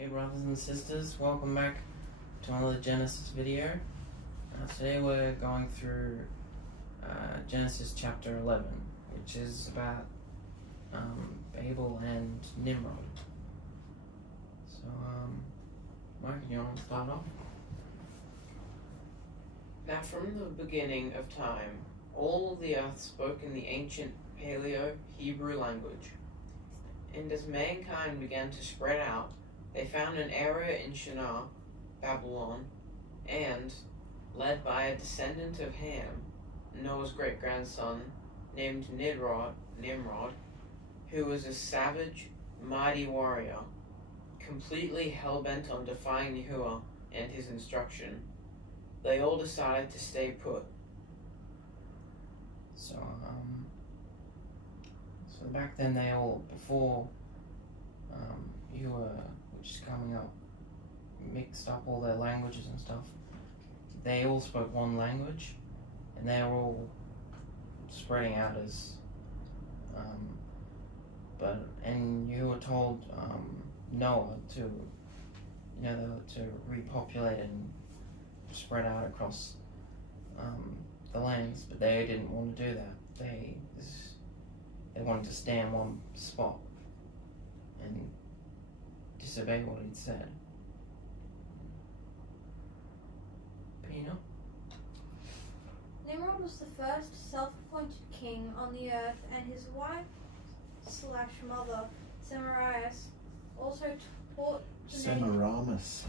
Hey brothers and sisters, welcome back to another Genesis video. Today we're going through Genesis chapter 11, which is about Babel and Nimrod. So, Mike, you want to start off? Now from the beginning of time, all the earth spoke in the ancient Paleo-Hebrew language. And as mankind began to spread out, they found an area in Shinar, Babylon, and, led by a descendant of Ham, Noah's great-grandson, named Nimrod, who was a savage, mighty warrior, completely hell-bent on defying Yahuwah and his instruction, they all decided to stay put. So back then they all, before Yahuwah, which is coming up, mixed up all their languages and stuff, they all spoke one language, and they were all spreading out as, and Yahuwah told Noah to repopulate and spread out across the lands, but they didn't want to do that. They wanted to stay in one spot and disobey what he'd said. Pina? Nimrod was the first self-appointed king on the earth, and his wife/mother, Semiramis, also taught Semiramis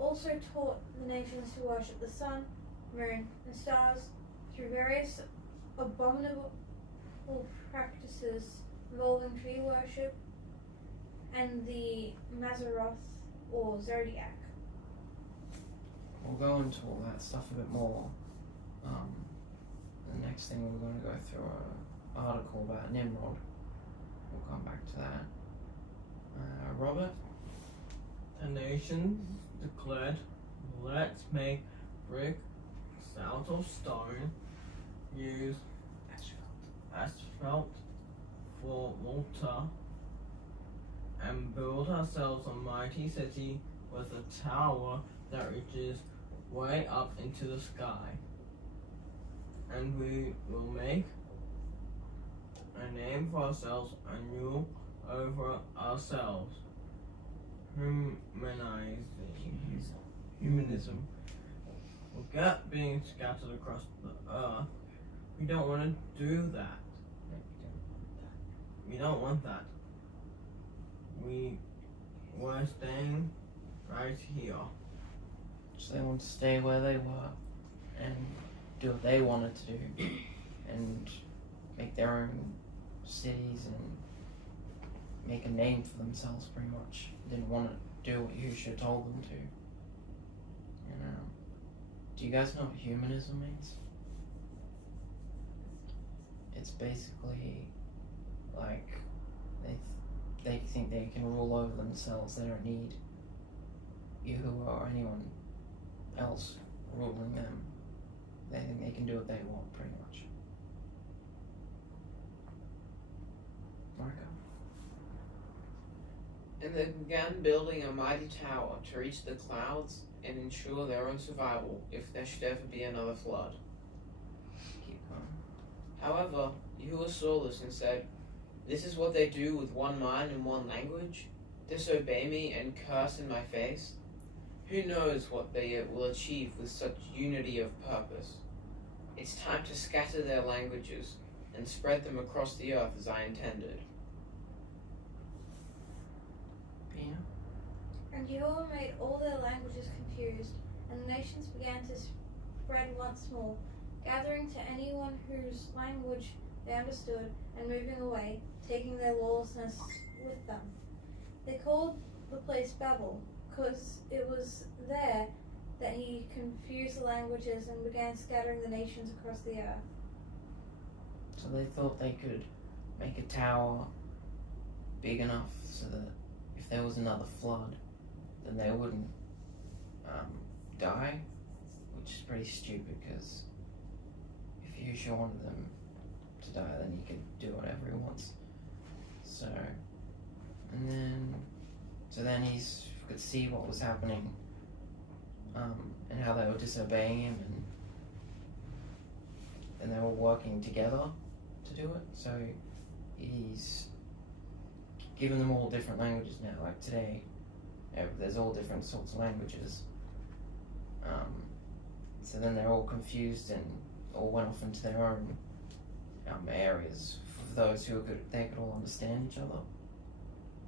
also taught the nations to worship the sun, moon, and stars through various abominable practices involving tree worship and the Mazzaroth or zodiac. We'll go into all that stuff a bit more. The next thing we're going to go through an article about Nimrod. We'll come back to that. Robert? The nations declared, "Let's make bricks out of stone, use asphalt for mortar, and build ourselves a mighty city with a tower that reaches way up into the sky. And we will make a name for ourselves and rule over ourselves." Humanism. Forget being scattered across the earth. We don't want to do that. We don't want that. We're staying right here. So they wanted to stay where they were and do what they wanted to do and make their own cities and make a name for themselves, pretty much. Didn't want to do what Yahushua told them to. Do you guys know what humanism means? It's basically like they think they can rule over themselves. They don't need Yahuwah or anyone else ruling them. They think they can do what they want, pretty much. Marco? And they began building a mighty tower to reach the clouds and ensure their own survival if there should ever be another flood. Keep going. However, Yahuwah saw this and said, "This is what they do with one mind and one language? Disobey me and curse in my face? Who knows what they will achieve with such unity of purpose? It's time to scatter their languages and spread them across the earth as I intended." Pina? And Yahuwah made all their languages confused, and the nations began to spread once more, gathering to anyone whose language they understood and moving away, taking their lawlessness with them. They called the place Babel, because it was there that he confused the languages and began scattering the nations across the earth. So they thought they could make a tower big enough so that if there was another flood, then they wouldn't die, which is pretty stupid, because if Yahushua wanted them to die, then he could do whatever he wants. So, and then So then he could see what was happening, and how they were disobeying him, and they were working together to do it. So he's given them all different languages now. Like today, there's all different sorts of languages. So then they're all confused and all went off into their own areas. For those who they could all understand each other,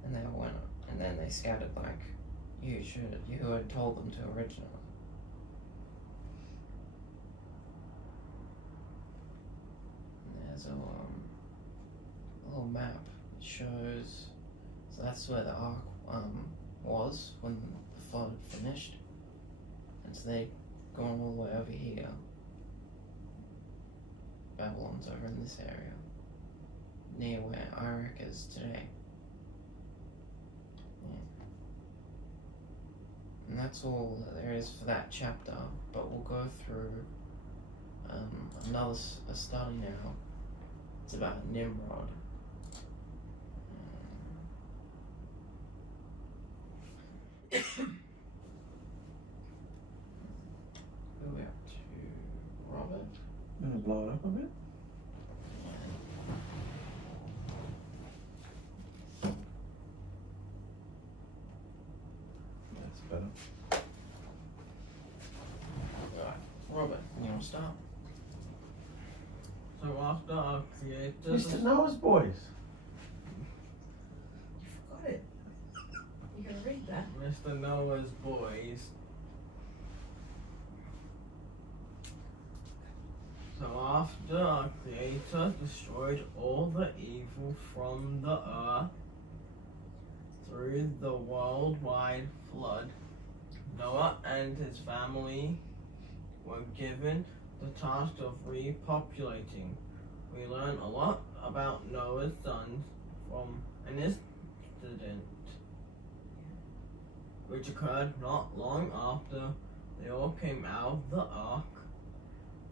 and they all went, and then they scattered like you had told them to originally. And there's a little map. It shows. So that's where the ark was when the flood finished, and so they'd gone all the way over here. Babylon's over in this area, near where Iraq is today. Yeah. And that's all that there is for that chapter, but we'll go through a study now. It's about Nimrod. Who are we up to? Robert? I'm gonna blow it up a bit. That's better. Alright, Robert, you want to start? So after our creator, Mr. Noah's boys. You forgot it. You gotta read that. Mr. Noah's boys. So after our Creator destroyed all the evil from the earth through the worldwide flood, Noah and his family were given the task of repopulating. We learn a lot about Noah's sons from an incident which occurred not long after they all came out of the ark.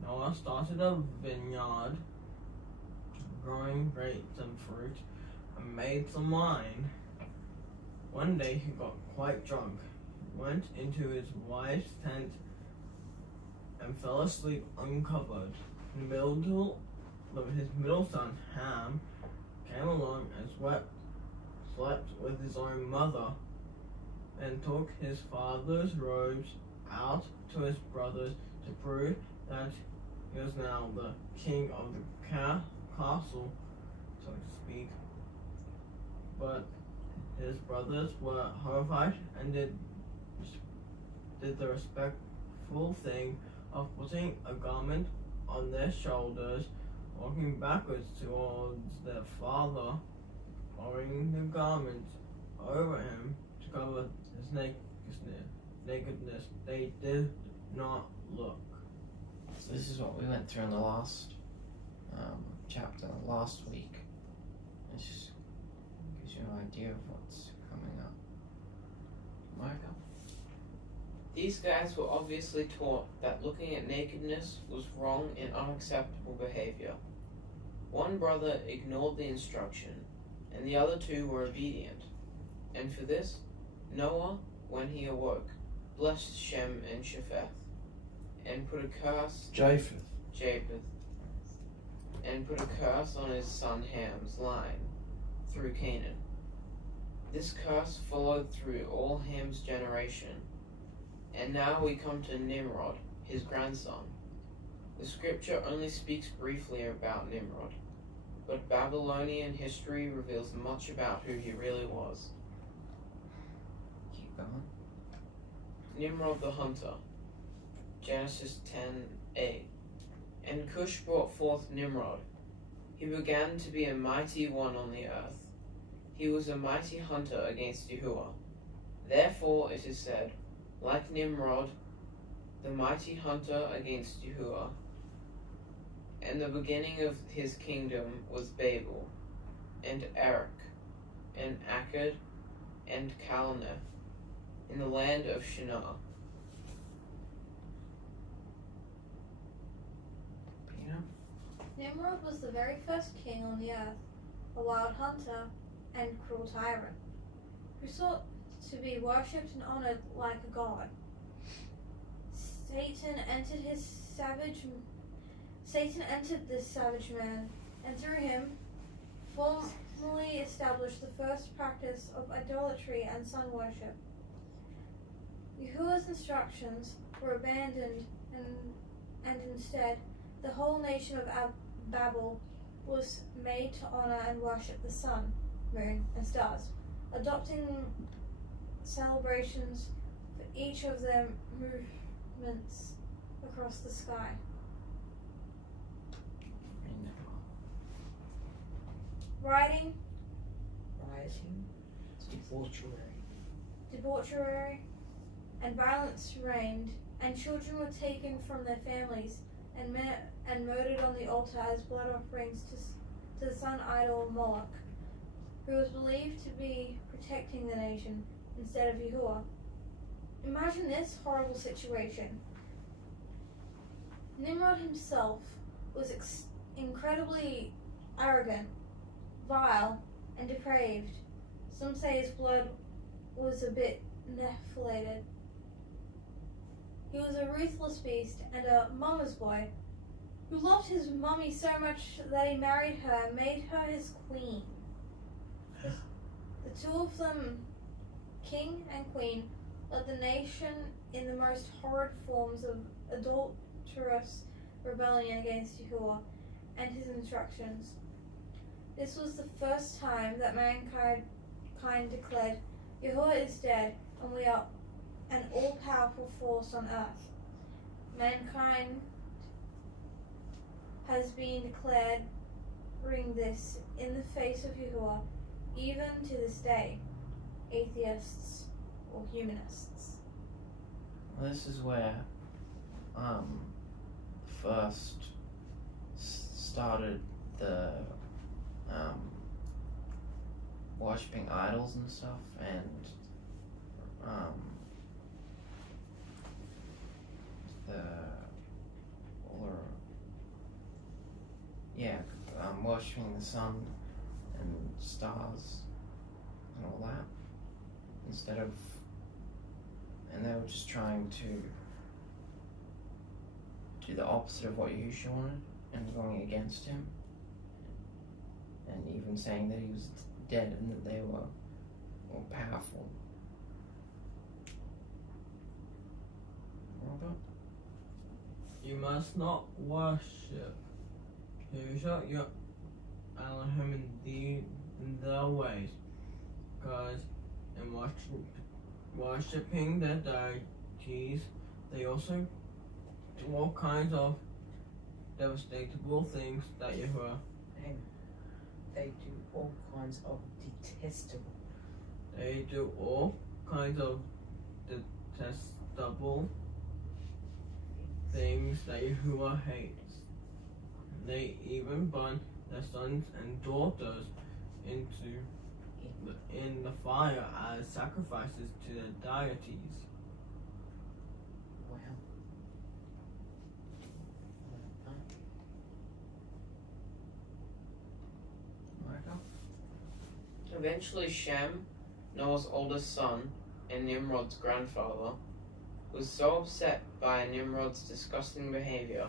Noah started a vineyard, growing grapes and fruit, and made some wine. One day he got quite drunk, went into his wife's tent, and fell asleep uncovered. In the middle of his middle son, Ham, came along and slept with his own mother, and took his father's robes out to his brothers to prove that he was now the king of the castle, so to speak. But his brothers were horrified and did the respectful thing of putting a garment on their shoulders, walking backwards towards their father, throwing the garment over him to cover his nakedness. They did not look. So this is what we went through in the last chapter last week. It just gives you an idea of what's coming up. Michael? These guys were obviously taught that looking at nakedness was wrong and unacceptable behavior. One brother ignored the instruction, and the other two were obedient. And for this, Noah, when he awoke, blessed Shem and Japheth, and put a curse Japheth, and put a curse on his son Ham's line through Canaan. This curse followed through all Ham's generation, and now we come to Nimrod, his grandson. The scripture only speaks briefly about Nimrod, but Babylonian history reveals much about who he really was. Keep going. Nimrod the hunter, Genesis 10:8. And Cush brought forth Nimrod. He began to be a mighty one on the earth. He was a mighty hunter against Yahuwah. Therefore it is said, like Nimrod, the mighty hunter against Yahuwah. And the beginning of his kingdom was Babel, and Erech, and Akkad, and Calneh, in the land of Shinar. Peter? Nimrod was the very first king on the earth, a wild hunter and cruel tyrant, who sought to to be worshipped and honored like a god. Satan entered this savage man, and through him formally established the first practice of idolatry and sun worship. Yahuwah's instructions were abandoned, and instead the whole nation of Babel was made to honor and worship the sun, moon, and stars, adopting celebrations for each of their movements across the sky. Rioting, debauchery, and violence reigned, and children were taken from their families and murdered on the altar as blood offerings to the sun idol Moloch, who was believed to be protecting the nation instead of Yahuwah. Imagine this horrible situation. Nimrod himself was incredibly arrogant, vile, and depraved. Some say his blood was a bit nephalated. He was a ruthless beast and a mama's boy who loved his mummy so much that he married her and made her his queen. The two of them, king and queen, led the nation in the most horrid forms of adulterous rebellion against Yahuwah and his instructions. This was the first time that mankind declared, Yahuwah is dead, and we are an all-powerful force on earth. Mankind has been declaring this in the face of Yahuwah, even to this day, atheists or humanists. Well, this is where first started the worshipping idols and stuff, and worshipping the sun and stars and all that instead of, and they were just trying to do the opposite of what Yahushua wanted and going against him, and even saying that he was dead and that they were all powerful. Robert? You must not worship Yahushua your Elohim in the ways, because in worshipping the deities, they also do all kinds of devastatable things that Yahuwah. They do all kinds of detestable. They do all kinds of detestable things that Yahuwah hates. They even burn their sons and daughters in the fire as sacrifices to the deities. Wow. Michael? Eventually Shem, Noah's oldest son and Nimrod's grandfather, was so upset by Nimrod's disgusting behavior,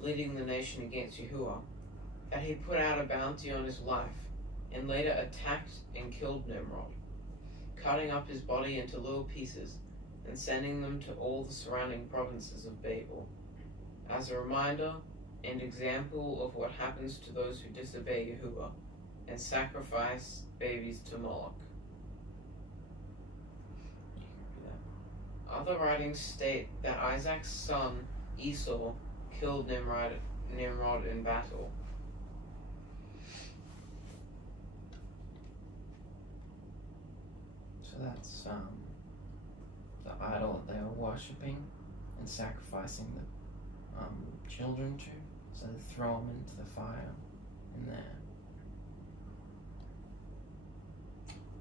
leading the nation against Yahuwah, that he put out a bounty on his life and later attacked and killed Nimrod, cutting up his body into little pieces and sending them to all the surrounding provinces of Babel, as a reminder and example of what happens to those who disobey Yahuwah and sacrifice babies to Moloch. Other writings state that Isaac's son Esau killed Nimrod in battle. So that's the idol that they were worshipping and sacrificing the children to. So they throw them into the fire in there.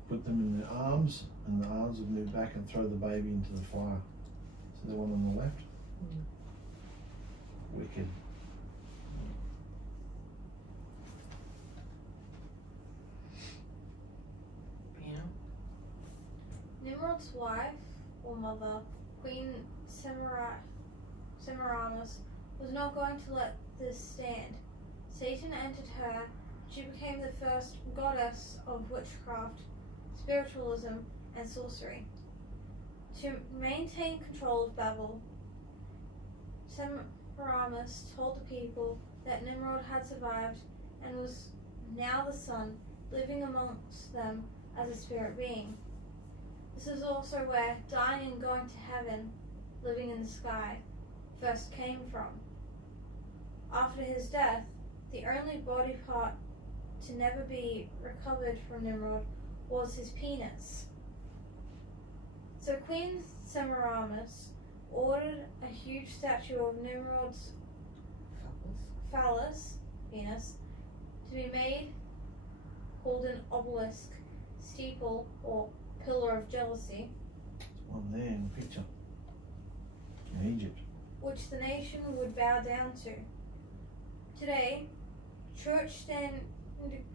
Put them in their arms, and the arms would move back and throw the baby into the fire. So the one on the left. Wicked. You know? Nimrod's wife, or mother, Queen Semiramis, was not going to let this stand. Satan entered her. She became the first goddess of witchcraft, spiritualism, and sorcery. To maintain control of Babel, Semiramis told the people that Nimrod had survived and was now the sun, living amongst them as a spirit being. This is also where dying and going to heaven, living in the sky, first came from. After his death, the only body part to never be recovered from Nimrod was his penis. So Queen Semiramis ordered a huge statue of Nimrod's phallus, penis, to be made, called an obelisk, steeple, or pillar of jealousy, One there in the picture. In Egypt. which the nation would bow down to. Today, church and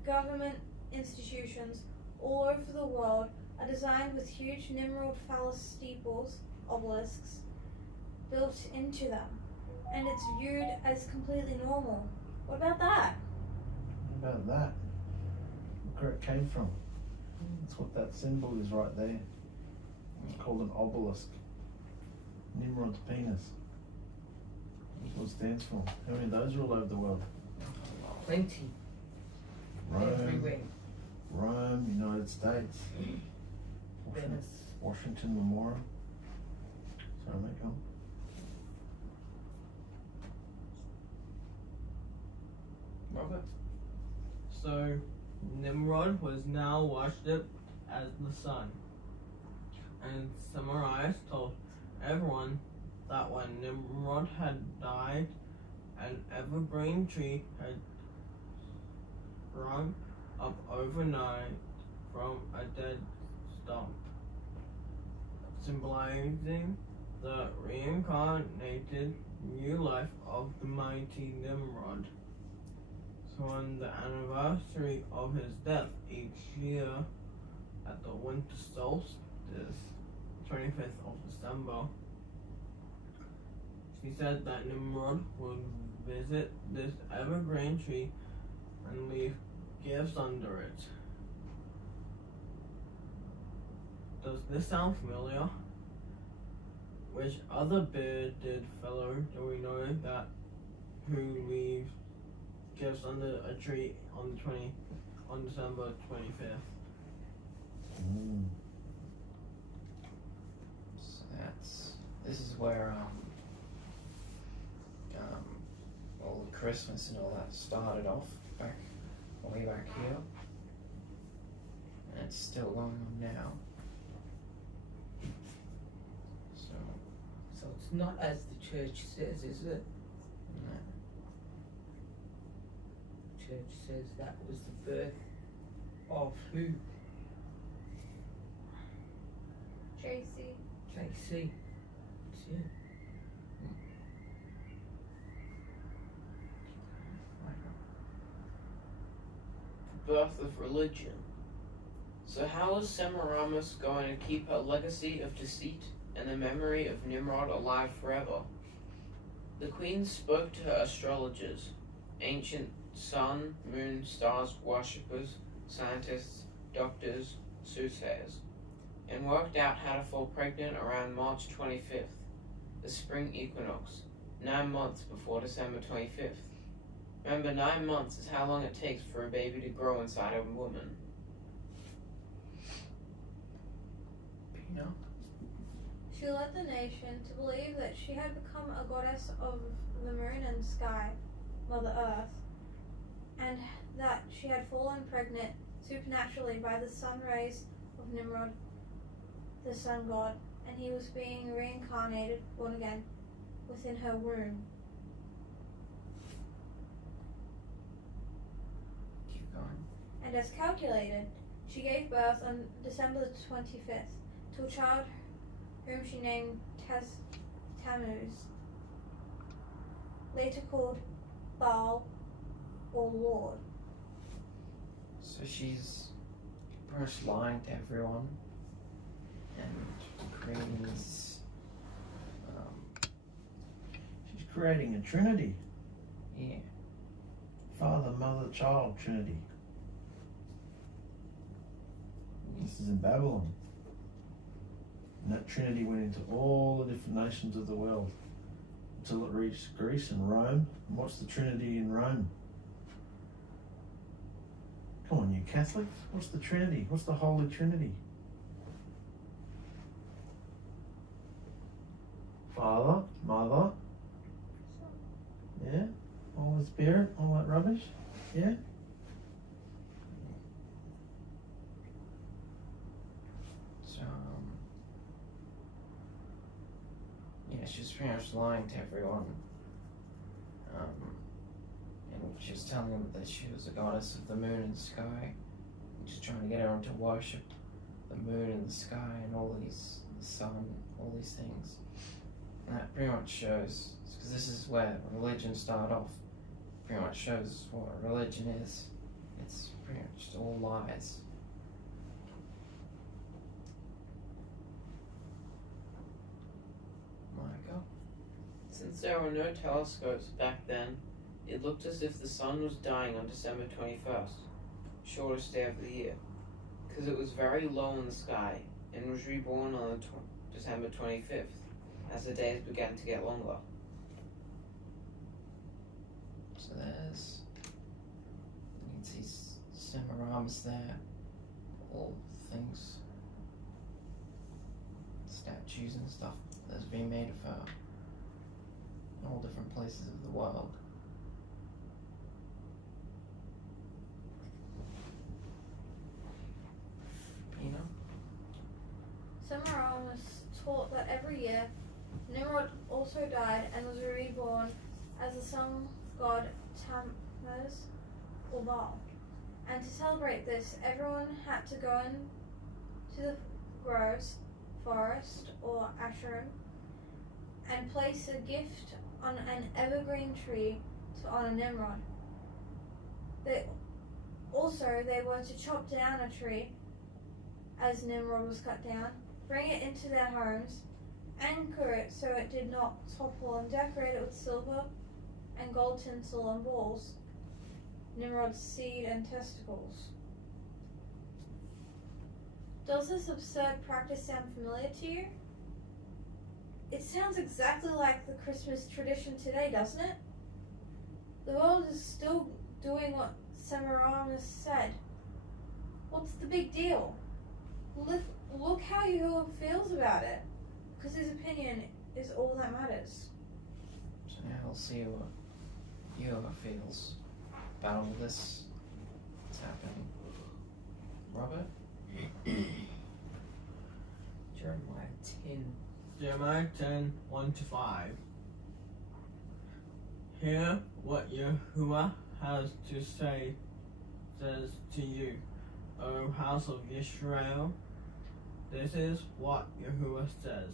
government institutions all over the world are designed with huge Nimrod phallus steeples, obelisks, built into them, and it's viewed as completely normal. What about that? What about that? Look where it came from. That's what that symbol is right there. It's called an obelisk. Nimrod's penis. That's what it stands for. How many of those are all over the world? Plenty. Rome, Everywhere. Rome, United States, Venice. Washington Memorial. Sorry, mate, go on. Robert? So Nimrod was now worshipped as the sun. And Semiramis told everyone that when Nimrod had died, an evergreen tree had sprung up overnight from a dead stump, symbolizing the reincarnated new life of the mighty Nimrod. So on the anniversary of his death each year, at the winter solstice, 25th of December, she said that Nimrod would visit this evergreen tree and leave gifts under it. Does this sound familiar? Which other bearded fellow do we know that who leaves gifts under a tree on December 25th? So this is where all the Christmas and all that started off way back here, and it's still going on now. So it's not as the church says, is it? No. Church says that was the birth of who? JC. JC. That's it. The birth of religion. So how is Semiramis going to keep her legacy of deceit and the memory of Nimrod alive forever? The queen spoke to her astrologers, ancient sun, moon, stars worshippers, scientists, doctors, soothsayers, and worked out how to fall pregnant around March 25th, the spring equinox, 9 months before December 25th. Remember, 9 months is how long it takes for a baby to grow inside a woman. Pino? She led the nation to believe that she had become a goddess of the moon and sky, Mother Earth, and that she had fallen pregnant supernaturally by the sun rays of Nimrod, the sun god, and he was being reincarnated, born again, within her womb. Keep going. And as calculated, she gave birth on December 25th to a child whom she named Tammuz, later called Baal or Lord. So she's pretty much lying to everyone and creating these. She's creating a trinity. Yeah. Father, Mother, Child, Trinity. This is in Babylon. And that trinity went into all the different nations of the world until it reached Greece and Rome. And what's the trinity in Rome? Come on, you Catholics. What's the trinity? What's the Holy Trinity? Father, Mother, yeah, Holy Spirit, all that rubbish, yeah. So, yeah, she's pretty much lying to everyone. And she was telling them that she was a goddess of the moon and the sky. And she's trying to get everyone to worship the moon and the sky and all these, the sun, all these things. And that pretty much shows, because this is where religion started off, pretty much shows what religion is. It's pretty much just all lies. Michael? Since there were no telescopes back then, it looked as if the sun was dying on December 21st, shortest day of the year, because it was very low in the sky and was reborn on December 25th, as the days began to get longer. So there's, you can see Semiramis there, all things, statues and stuff that's been made of her in all different places of the world. Pina? Semiramis taught that every year Nimrod also died and was reborn as the sun god Tammuz or Baal. And to celebrate this, everyone had to go into the groves, forest, or ashram and place a gift on an evergreen tree to honor Nimrod. They were to chop down a tree as Nimrod was cut down, bring it into their homes, anchor it so it did not topple, and decorate it with silver and gold tinsel and balls, Nimrod's seed and testicles. Does this absurd practice sound familiar to you? It sounds exactly like the Christmas tradition today, doesn't it? The world is still doing what Semiramis said. What's the big deal? Look how Yahuwah feels about it, because his opinion is all that matters. So now we'll see what Yahuwah feels about all this that's happening. Robert? Jeremiah 10. Jeremiah 10, 1-5. Hear what Yahuwah has to say, says to you, O house of Israel. This is what Yahuwah says.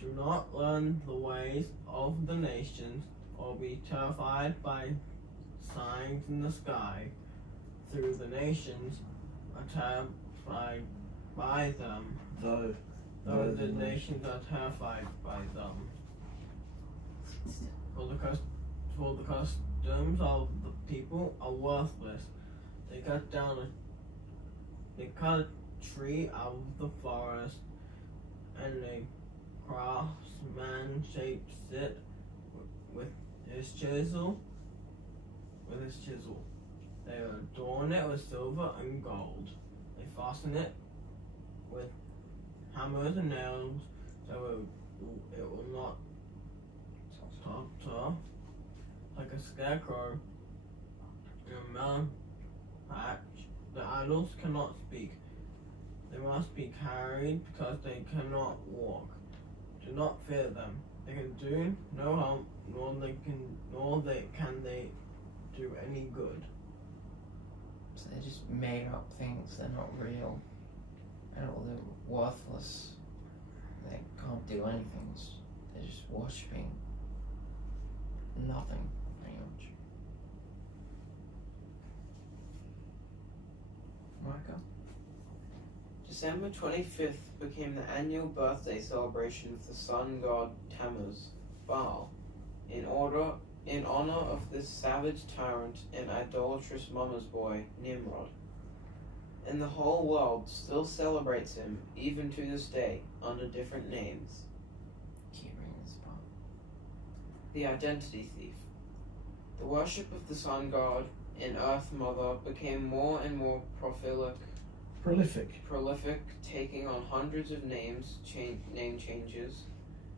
Do not learn the ways of the nations, or be terrified by signs in the sky. Through the nations are terrified by them, though the nations are terrified by them. For the customs of the people are worthless. They cut a tree out of the forest, and a craftsman shapes it with his chisel. They adorn it with silver and gold. They fasten it with hammers and nails, so it will not totter like a scarecrow in a melon patch. The idols cannot speak. They must be carried because they cannot walk. Do not fear them. They can do no harm, nor can they do any good. So they're just made up things, they're not real. And all they're worthless. They can't do anything. They're just worshipping nothing, pretty much. Micah? December 25th became the annual birthday celebration of the sun god Tammuz, Baal, in honor of this savage tyrant and idolatrous mama's boy, Nimrod. And the whole world still celebrates him, even to this day, under different names. Keep reading this part. The identity thief. The worship of the sun god and earth mother became more and more prolific, taking on hundreds of name changes,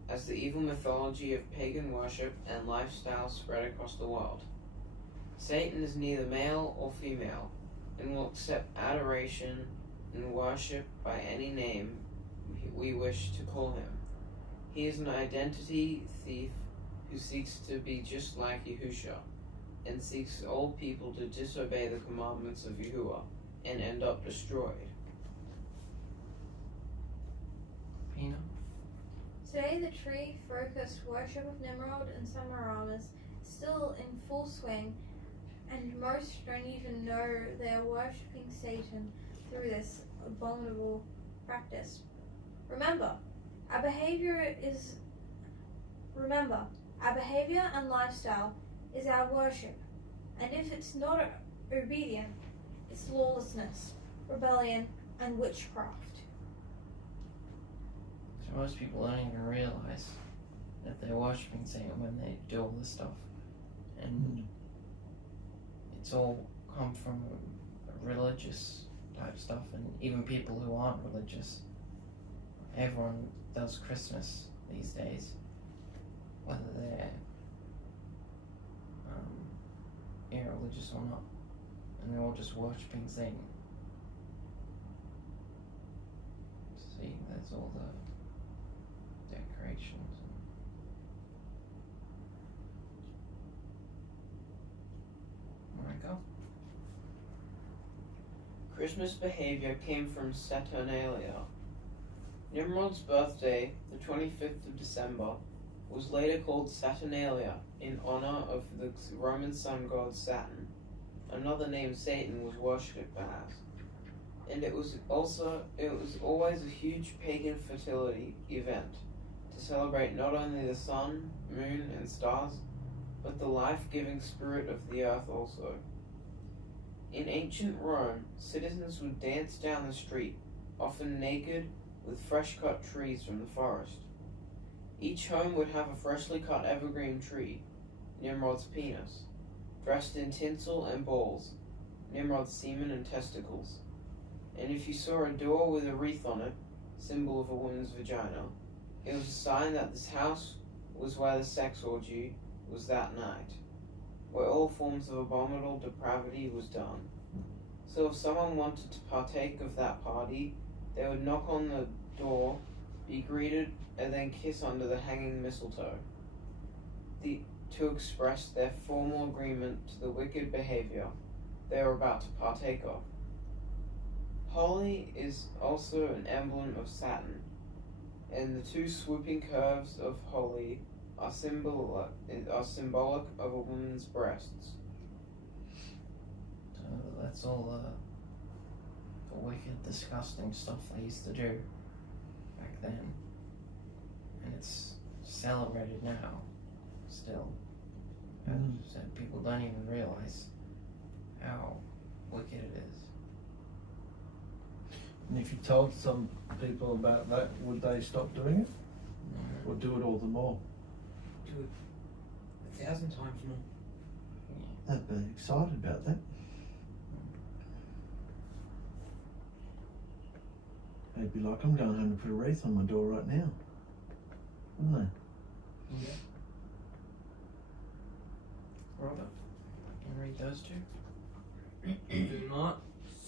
as the evil mythology of pagan worship and lifestyle spread across the world. Satan is neither male or female, and will accept adoration and worship by any name we wish to call him. He is an identity thief who seeks to be just like Yahusha, and seeks all people to disobey the commandments of Yahuwah and end up destroyed. Pina? Today, the tree-focused worship of Nimrod and Semiramis is still in full swing, and most don't even know they are worshipping Satan through this abominable practice. Remember, our behavior and lifestyle is our worship, and if it's not obedient, it's lawlessness, rebellion, and witchcraft. So most people don't even realize that they're worshipping Satan when they do all this stuff. And it's all come from religious type stuff, and even people who aren't religious. Everyone does Christmas these days, whether they're religious or not, and they're all just worshipping Satan. See, that's all the decorations. Michael? Christmas behavior came from Saturnalia. Nimrod's birthday, the 25th of December, was later called Saturnalia in honor of the Roman sun god Saturn. Another name Satan was worshipped as. And it was always a huge pagan fertility event to celebrate not only the sun, moon, and stars, but the life-giving spirit of the earth also. In ancient Rome, citizens would dance down the street, often naked, with fresh-cut trees from the forest. Each home would have a freshly cut evergreen tree, Nimrod's penis, dressed in tinsel and balls, Nimrod's semen and testicles. And if you saw a door with a wreath on it, symbol of a woman's vagina, it was a sign that this house was where the sex orgy was that night, where all forms of abominable depravity was done. So if someone wanted to partake of that party, they would knock on the door, be greeted, and then kiss under the hanging mistletoe, to express their formal agreement to the wicked behavior they were about to partake of. Holly is also an emblem of Saturn, and the two swooping curves of Holly are symbolic of a woman's breasts. So that's all the wicked, disgusting stuff they used to do back then. And it's celebrated now, still. As I said, people don't even realize how wicked it is. And if you told some people about that, would they stop doing it? No. Or do it all the more? Do it 1,000 times more. They'd be excited about that. They'd be like, I'm going home to put a wreath on my door right now. Wouldn't they? Yeah. Robert, can you read those two? Do not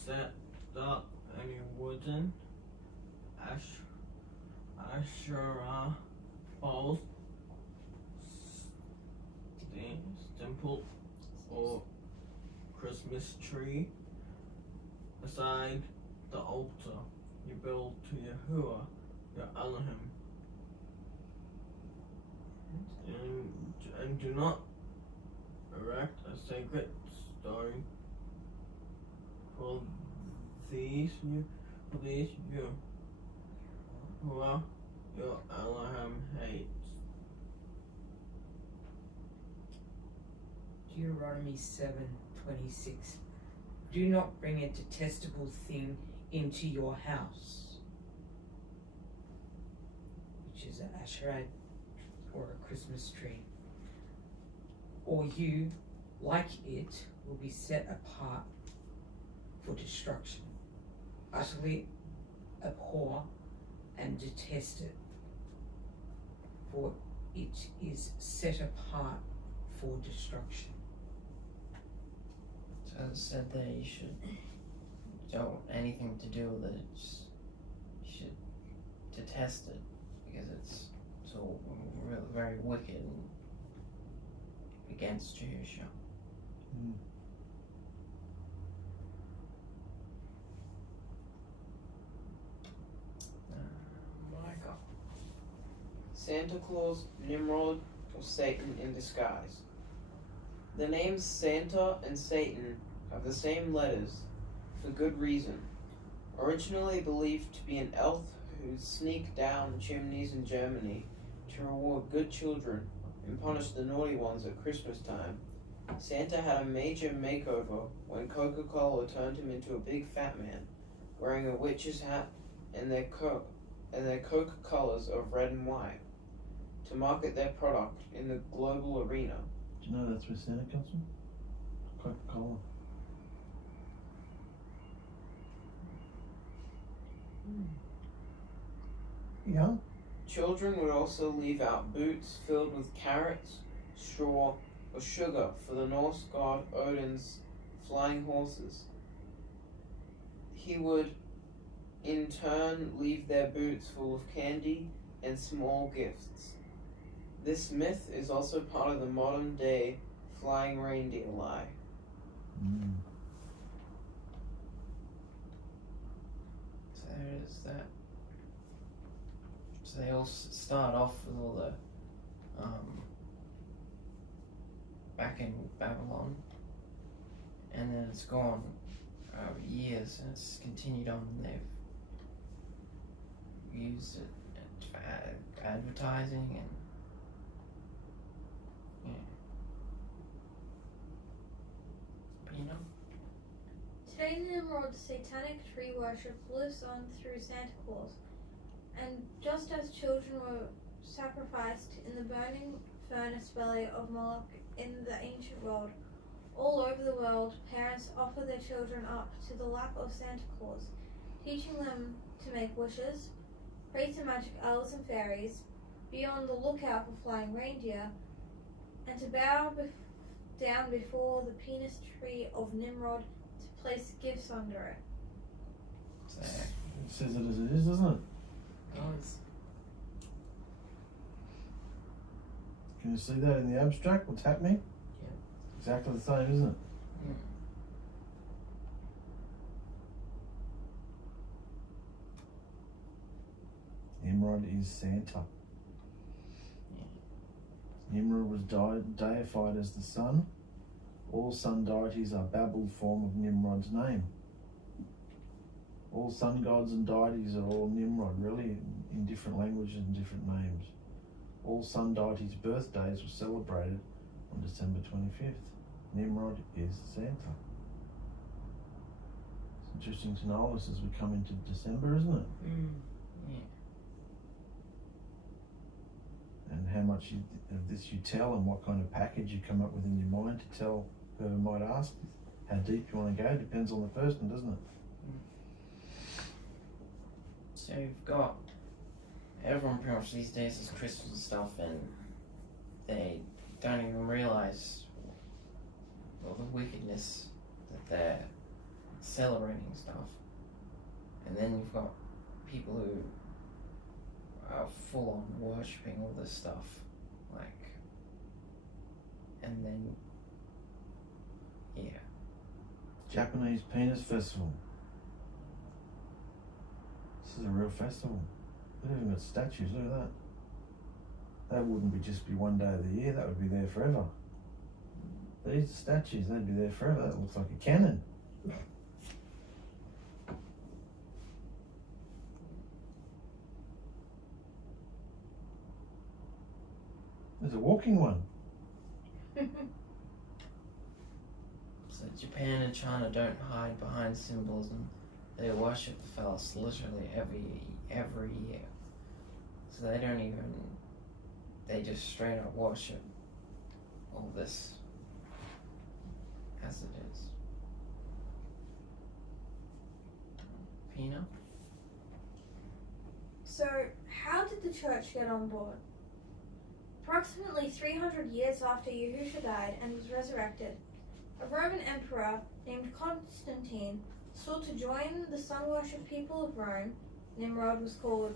set up any wooden Asherah poles, temple, or Christmas tree beside the altar you build to Yahuwah, your Elohim. And do not erect a sacred stone for these please you, who your Elohim hates. Deuteronomy 7:26. Do not bring a detestable thing into your house, which is an Asherah or a Christmas tree, or you, like it, will be set apart for destruction. Utterly abhor and detest it, for it is set apart for destruction. So it said that you should don't want anything to do with it. Just, you should detest it because it's so really very wicked and against Jewish. Micah. Santa Claus, Nimrod, or Satan in disguise. The names Santa and Satan have the same letters for good reason. Originally believed to be an elf who sneaked down chimneys in Germany to reward good children and punish the naughty ones at Christmas time, Santa had a major makeover when Coca-Cola turned him into a big fat man, wearing a witch's hat and their Coke colors of red and white, to market their product in the global arena. Do you know that's where Santa comes from? Coca-Cola. Yeah. Children would also leave out boots filled with carrots, straw, or sugar for the Norse god Odin's flying horses. He would, in turn, leave their boots full of candy and small gifts. This myth is also part of the modern-day flying reindeer lie. So there is that. So they all start off with all the back in Babylon, and then it's gone over years, and it's continued on. And they've used it for advertising and but you know. Today, Nimrod's satanic tree worship lives on through Santa Claus, and just as children were sacrificed in the burning furnace belly of Moloch in the ancient world, all over the world, parents offer their children up to the lap of Santa Claus, teaching them to make wishes, pray to magic elves and fairies, be on the lookout for flying reindeer, and to bow down before the penis tree of Nimrod to place gifts under it. So, It says it as it is, doesn't it? Can you see that in the abstract? What's happening? Yeah. Exactly the same, isn't it? Nimrod is Santa. Nimrod was deified as the sun. All sun deities are babbled form of Nimrod's name. All sun gods and deities are all Nimrod, really, in different languages and different names. All sun deities' birthdays were celebrated on December 25th. Nimrod is Santa. It's interesting to know this as we come into December, isn't it? And how much of this you tell and what kind of package you come up with in your mind to tell whoever might ask. How deep you want to go depends on the person, doesn't it? So you've got everyone pretty much these days has Christmas and stuff, and they don't even realize all the wickedness that they're celebrating and stuff. And then you've got people who are full on worshipping all this stuff, like, and then Japanese Penis Festival. This is a real festival. They've even got statues, look at that. That wouldn't be just be one day of the year, that would be there forever. These statues, they'd be there forever. That looks like a cannon. There's a walking one. So Japan and China don't hide behind symbolism. They worship the phallus literally every year. So they just straight up worship all this as it is. Pina? So, how did the church get on board? Approximately 300 years after Yahusha died and was resurrected, a Roman emperor named Constantine sought to join the sun-worship people of Rome. Nimrod was called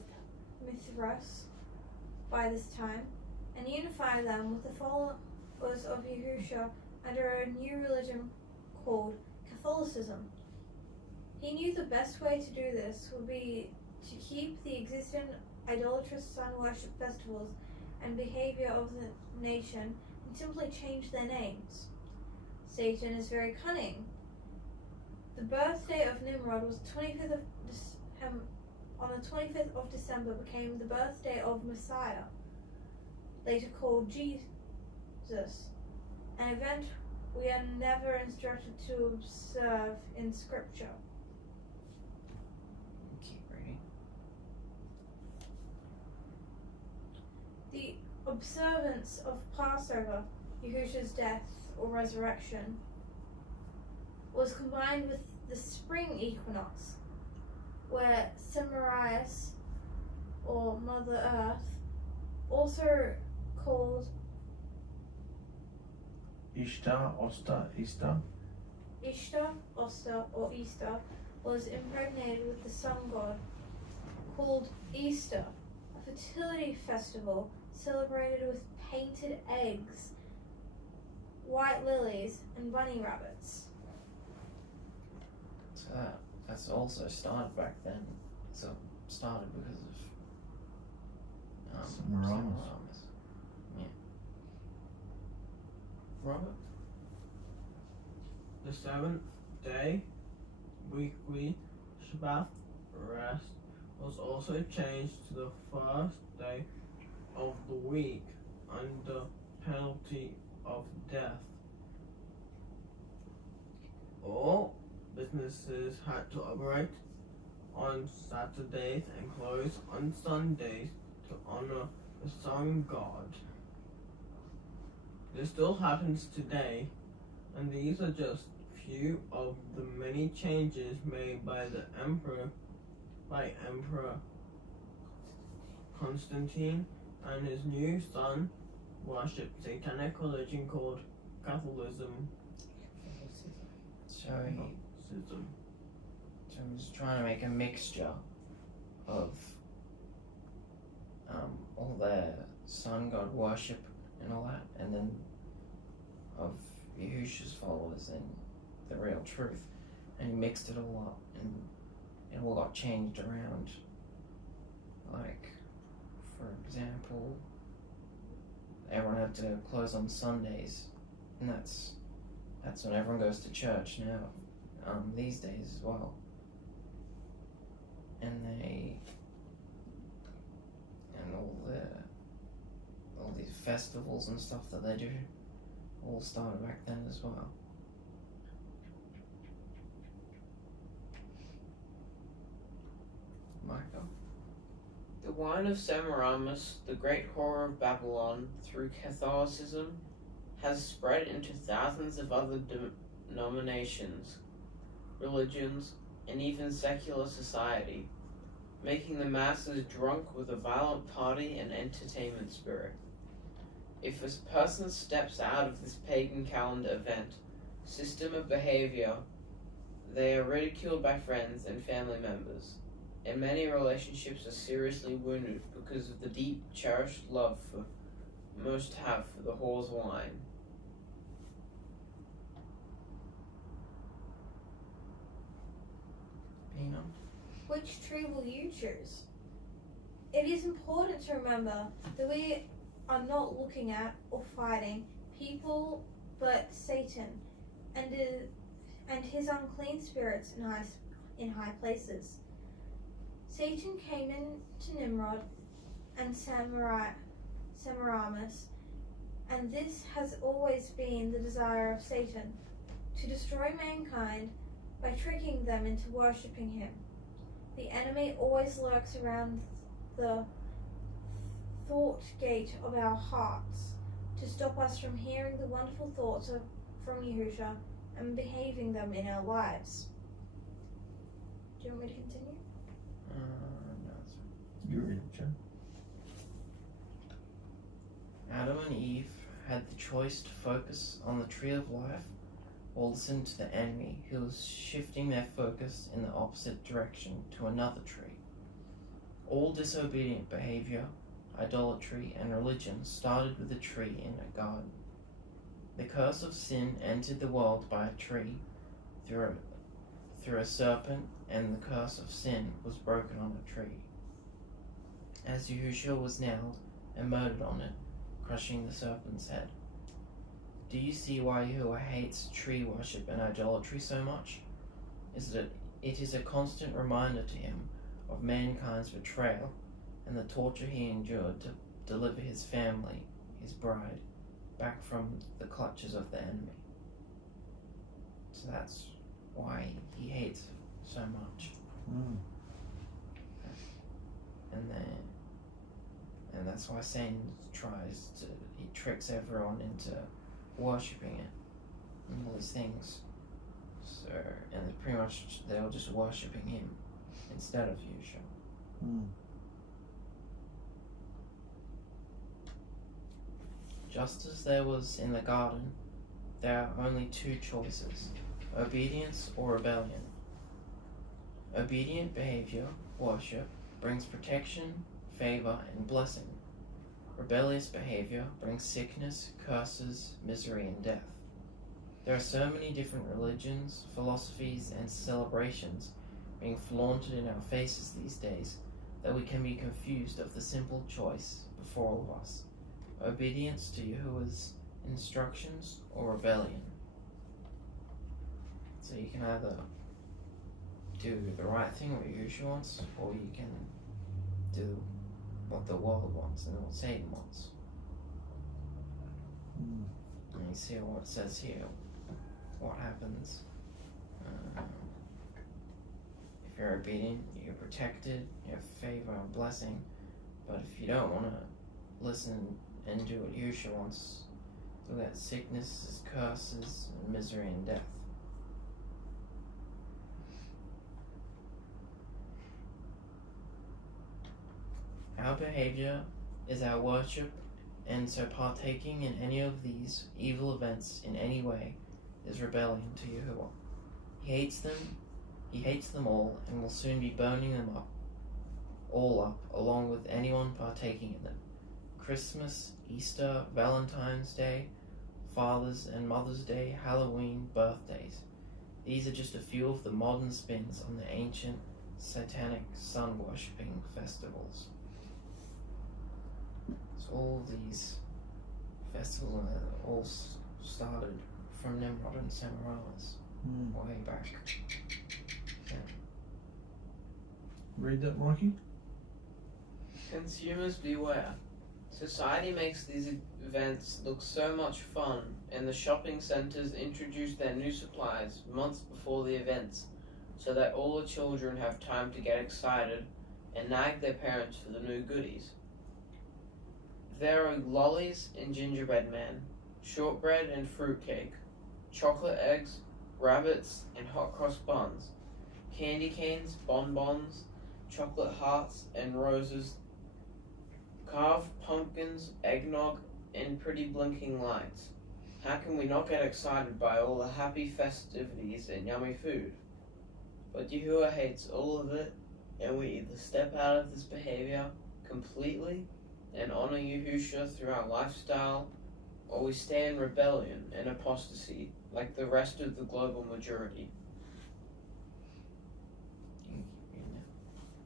Mithras by this time, and unify them with the followers of Yahusha under a new religion called Catholicism. He knew the best way to do this would be to keep the existing idolatrous sun-worship festivals and behavior of the nation and simply change their names. Satan is very cunning. The birthday of Nimrod was 25th of December. On the 25th of December became the birthday of Messiah, later called Jesus, an event we are never instructed to observe in Scripture. Keep reading. The observance of Passover, Yahusha's death or resurrection, was combined with the spring equinox, where Semiramis, or Mother Earth, also called Ishtar, Oster, Easter. Ishtar, Oster, or Easter, was impregnated with the sun god, called Easter, a fertility festival celebrated with painted eggs, white lilies, and bunny rabbits. So that's also started back then. So started because of Semiramis. Yeah. Robert? The seventh day, weekly Shabbat rest was also changed to the first day of the week under penalty of death. All businesses had to operate on Saturdays and close on Sundays to honor the sun god. This still happens today, and these are just few of the many changes made by Emperor Constantine and his new son worshipped satanic religion called Catholicism. So he was trying to make a mixture of all the sun god worship and all that, and then of Yahusha's followers and the real truth, and he mixed it all up, and it all got changed around. Like, for example, everyone had to close on Sundays, and that's when everyone goes to church now, these days as well. And all these festivals and stuff that they do all started back then as well. Michael? The wine of Semiramis, the great horror of Babylon, through Catholicism, has spread into thousands of other denominations, religions, and even secular society, making the masses drunk with a violent party and entertainment spirit. If a person steps out of this pagan calendar event system of behavior, they are ridiculed by friends and family members, and many relationships are seriously wounded because of the deep, cherished love most have for the whore's wine. Pina? Which tree will you choose? It is important to remember that we are not looking at or fighting people, but Satan and his unclean spirits in high places. Satan came into Nimrod and Semiramis And this has always been the desire of Satan, to destroy mankind by tricking them into worshipping him. The enemy always lurks around the thought gate of our hearts to stop us from hearing the wonderful thoughts from Yahushua and behaving them in our lives. Do you want me to continue? No. You read it, Jen. Adam and Eve had the choice to focus on the tree of life or listen to the enemy who was shifting their focus in the opposite direction to another tree. All disobedient behavior, idolatry, and religion started with a tree in a garden. The curse of sin entered the world by a tree through a serpent, and the curse of sin was broken on a tree, as Yahushua was nailed and murdered on it, crushing the serpent's head. Do you see why Yahuwah hates tree worship and idolatry so much? It is a constant reminder to him of mankind's betrayal and the torture he endured to deliver his family, his bride, back from the clutches of the enemy. So that's why he hates it so much. And that's why Satan he tricks everyone into worshipping it and all these things. So, and pretty much they were just worshipping him instead of Yahushua. Just as there was in the garden, there are only two choices: obedience or rebellion. Obedient behavior, worship, brings protection, favor, and blessing. Rebellious behavior brings sickness, curses, misery, and death. There are so many different religions, philosophies, and celebrations being flaunted in our faces these days that we can be confused of the simple choice before all of us: obedience to Yahuwah's instructions or rebellion. So you can either do the right thing, what Yahushua wants, or you can do what the world wants and what Satan wants. And you see what it says here, what happens. If you're obedient, you're protected, you have favor and blessing. But if you don't want to listen and do what Yahushua wants, you'll get sicknesses, curses, and misery and death. Our behavior is our worship, and so partaking in any of these evil events in any way is rebellion to Yahuwah. He hates them all, and will soon be burning them all up, along with anyone partaking in them. Christmas, Easter, Valentine's Day, Father's and Mother's Day, Halloween, birthdays. These are just a few of the modern spins on the ancient satanic sun-worshipping festivals. So all these festivals all started from Nimrod and Semiramis way back. Yeah. Read that, Mikey? Consumers beware. Society makes these events look so much fun, and the shopping centers introduce their new supplies months before the events, so that all the children have time to get excited and nag their parents for the new goodies. There are lollies and gingerbread men, shortbread and fruitcake, chocolate eggs, rabbits and hot cross buns, candy canes, bonbons, chocolate hearts and roses, carved pumpkins, eggnog, and pretty blinking lights. How can we not get excited by all the happy festivities and yummy food? But Yahuwah hates all of it, and we either step out of this behavior completely and honor Yahushua through our lifestyle, or we stay in rebellion and apostasy like the rest of the global majority.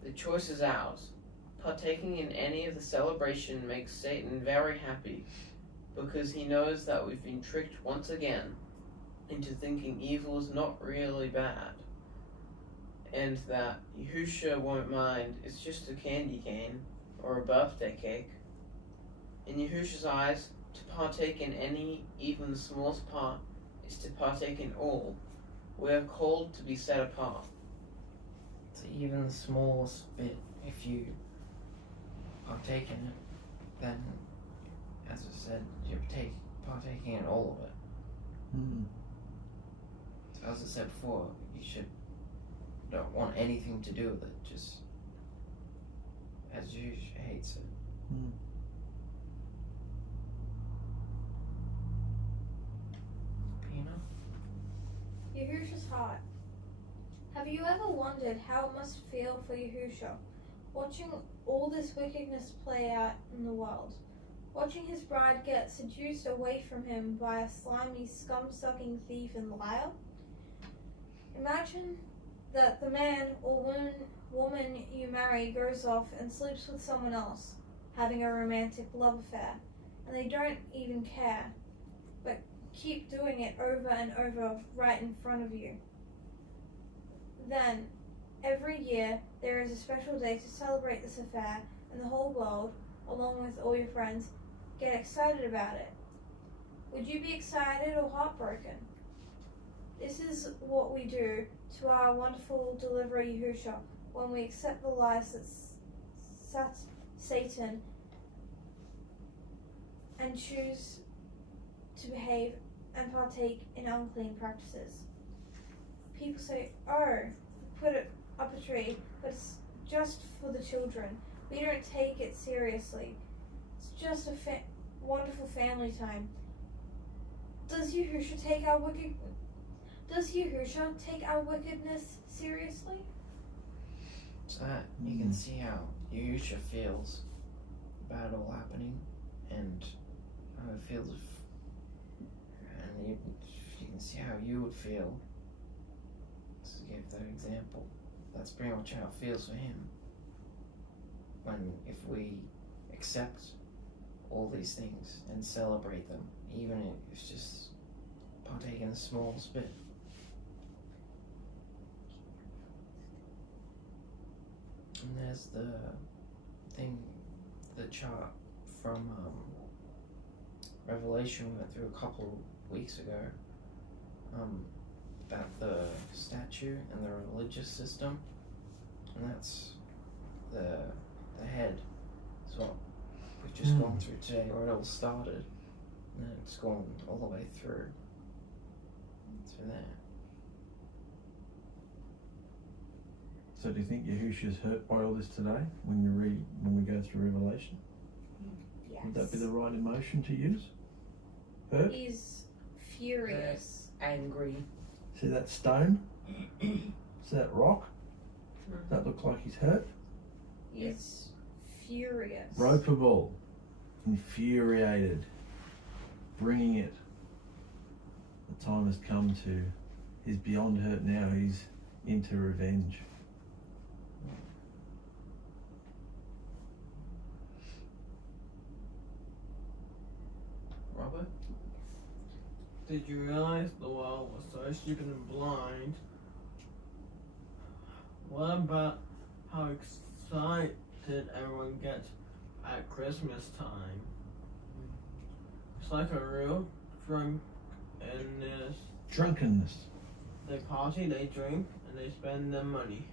The choice is ours. Partaking in any of the celebration makes Satan very happy, because he knows that we've been tricked once again into thinking evil is not really bad, and that Yahushua won't mind it's just a candy cane or a birthday cake. In Yahushua's eyes, To partake in any, even the smallest part, is to partake in all. We are called to be set apart. So even the smallest bit, if you partake in it, then, as I said, you're partaking in all of it. So as I said before, you don't want anything to do with it, just as you hates it. Pina? Yahusha's heart. Have you ever wondered how it must feel for Yahusha, watching all this wickedness play out in the world? Watching his bride get seduced away from him by a slimy, scum-sucking thief and liar? Imagine that the man or woman you marry goes off and sleeps with someone else, having a romantic love affair, and they don't even care, but keep doing it over and over right in front of you. Then, every year, there is a special day to celebrate this affair, and the whole world, along with all your friends, get excited about it. Would you be excited or heartbroken? This is what we do to our wonderful deliverer Yahusha when we accept the lies that Satan and choose to behave and partake in unclean practices. People say, oh, put it up a tree, but it's just for the children. We don't take it seriously. It's just a wonderful family time. Does Yahusha take our wickedness seriously? So that you can see how Yahusha feels about it all happening, and how it feels and you can see how you would feel. To give that example, that's pretty much how it feels for him. If we accept all these things and celebrate them, even if it's just partaking the smallest bit. And there's the chart from Revelation we went through a couple weeks ago, about the statue and the religious system, and that's the head. It's what we've just gone through today, where it all started, and then it's gone all the way through there. So do you think Yahusha's hurt by all this today when we go through Revelation? Yes. Would that be the right emotion to use? Hurt? He's furious. Angry. See that stone? See that rock? Does that look like he's hurt? He's furious. Ropeable. Infuriated. Bringing it. The time has come to, he's beyond hurt now, he's into revenge. Robert? Did you realize the world was so stupid and blind? What about how excited everyone gets at Christmas time? It's like a real Drunkenness. They party, they drink, and they spend their money.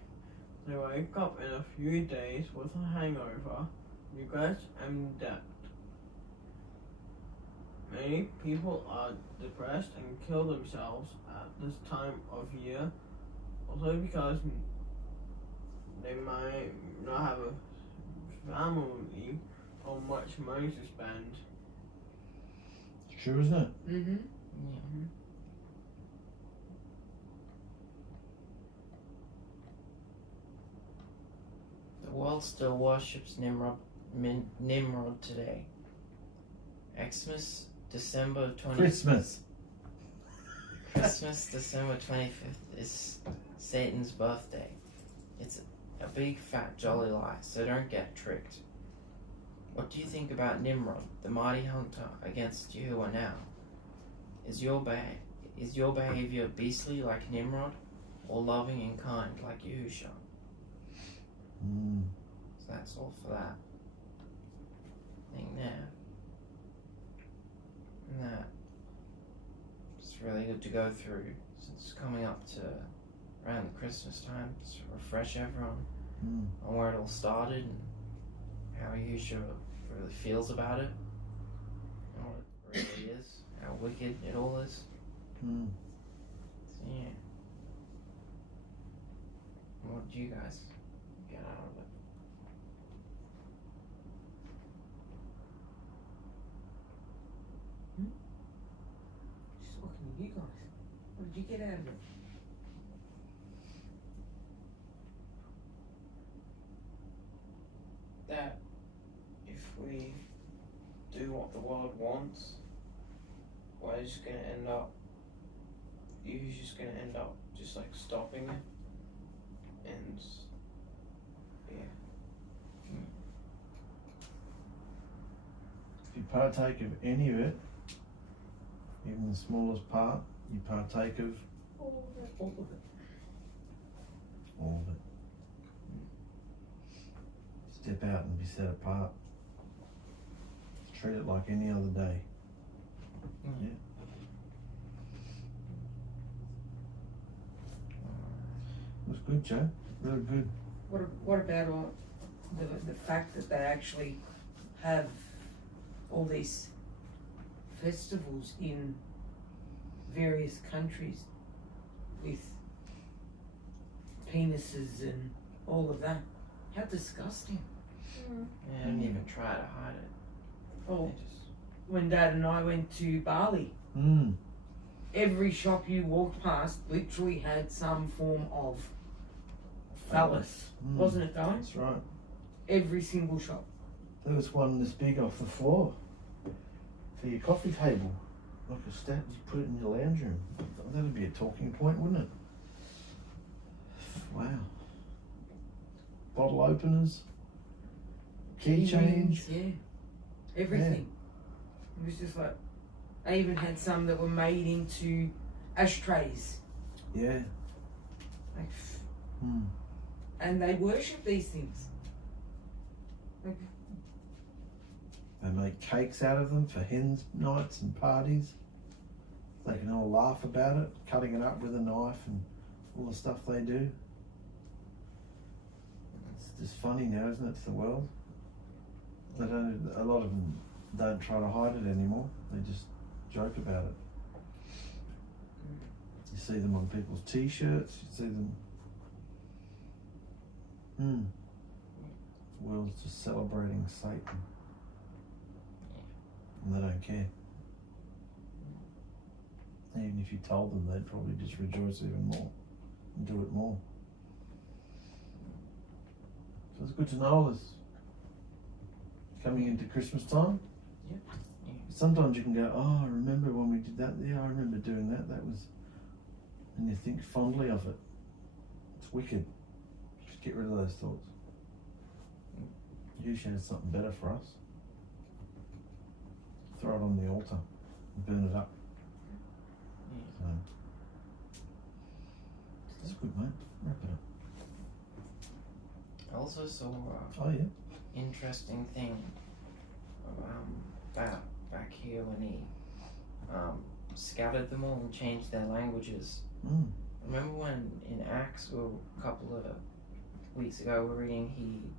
They wake up in a few days with a hangover, regret, and debt. Many people are depressed and kill themselves at this time of year, also because they might not have a family or much money to spend. It's true, isn't it? Mm-hmm. Yeah. The world still worships Nimrod today. Xmas, December 20th. Christmas. Christmas, December 25th is Satan's birthday. It's a big fat jolly lie, so don't get tricked. What do you think about Nimrod, the mighty hunter against Yahuwah now? Is your behavior beastly like Nimrod, or loving and kind like Yahusha? So that's all for that thing there. And that it's really good to go through since coming up to around the Christmas time to refresh everyone on where it all started and how Yahusha really feels about it and what it really is, how wicked it all is. So yeah. What did you guys get out of it? Just talking to you guys. What did you get out of it? That if we do what the world wants, we're just gonna end up. You're just gonna end up just like stopping it, and yeah. If you partake of any of it, even the smallest part, you partake of All of it. All of it. all of it. Step out and be set apart. Treat it like any other day. Yeah. It was good, Joe. Really good. What about all the fact that they actually have all these festivals in various countries with penises and all of that? How disgusting. I didn't even try to hide it. Oh, They just when Dad and I went to Bali, every shop you walked past literally had some form of phallus. Wasn't it, Don? That's right. Every single shop. There was one this big off the floor for your coffee table. Like a stat, you put it in your lounge room. That'd be a talking point, wouldn't it? Wow. Bottle openers, key change. Yeah. Everything. It was just like, I even had some that were made into ashtrays. Yeah. Like, Mm. and they worship these things. Like, They make cakes out of them for hens nights and parties. They can all laugh about it, cutting it up with a knife and all the stuff they do. It's just funny now, isn't it, to the world? They don't. A lot of them don't try to hide it anymore. They just joke about it. You see them on people's t-shirts. You see them. The world's just celebrating Satan. And they don't care. Even if you told them, they'd probably just rejoice even more and do it more. So it's good to know all this. Coming into Christmas time. Yeah. Sometimes you can go, oh, I remember when we did that. Yeah, I remember doing that. That was, and you think fondly of it. It's wicked. Just get rid of those thoughts. Usually has something better for us. Throw it on the altar and burn it up. So, that's good, mate. Wrap it up. I also saw Oh yeah. interesting thing about back here when he scattered them all and changed their languages. Remember when in Acts, a couple of weeks ago, we were reading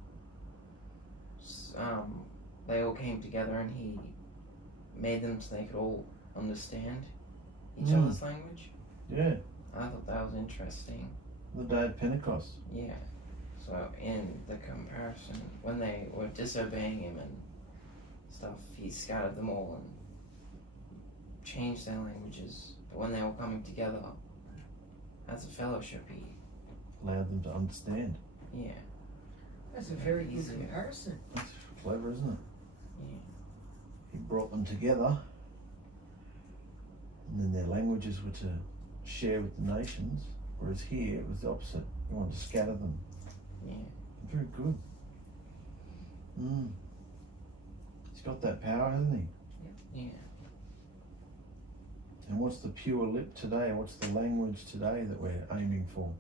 they all came together and he made them so they could all understand each other's language. Yeah. I thought that was interesting. The day of Pentecost. Yeah. So in the comparison, when they were disobeying him and stuff, he scattered them all and changed their languages. But when they were coming together as a fellowship, he Allowed them to understand. yeah. that's a very good Easier. comparison. That's clever, isn't it? Yeah. He brought them together, and then their languages were to share with the nations, whereas here it was the opposite. You want to scatter them. Yeah. Very good. He's got that power, hasn't he? Yeah. And what's the pure lip today? What's the language today that we're aiming for?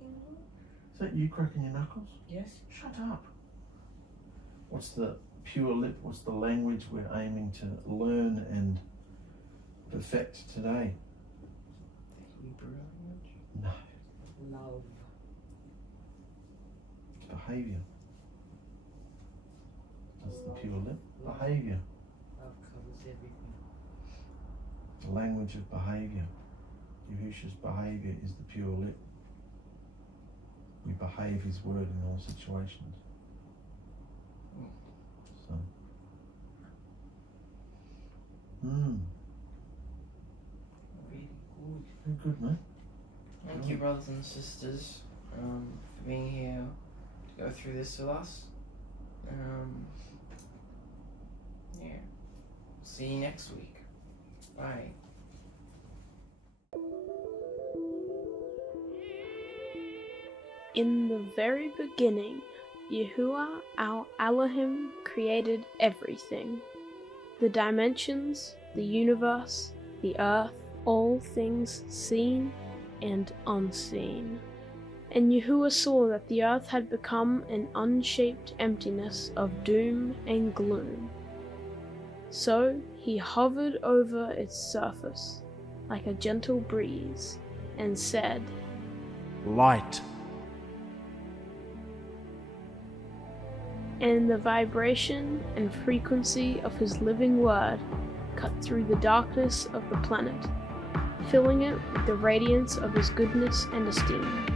English. Is that you cracking your knuckles? Yes. Shut up. What's the pure lip was the language we're aiming to learn and perfect today. Hebrew language? No, Love. behaviour. That's the pure lip. Behaviour. Love covers everything. The language of behaviour. Yahushua's behaviour is the pure lip. We behave his word in all situations. So. Really good. Very good, mate. Thank you, brothers and sisters, for being here to go through this with us. Yeah. See you next week. Bye. In the very beginning, Yahuwah our Elohim created everything. The dimensions, the universe, the earth, all things seen and unseen. And Yahuwah saw that the earth had become an unshaped emptiness of doom and gloom. So he hovered over its surface like a gentle breeze and said, Light. And the vibration and frequency of his living word cut through the darkness of the planet, filling it with the radiance of his goodness and esteem.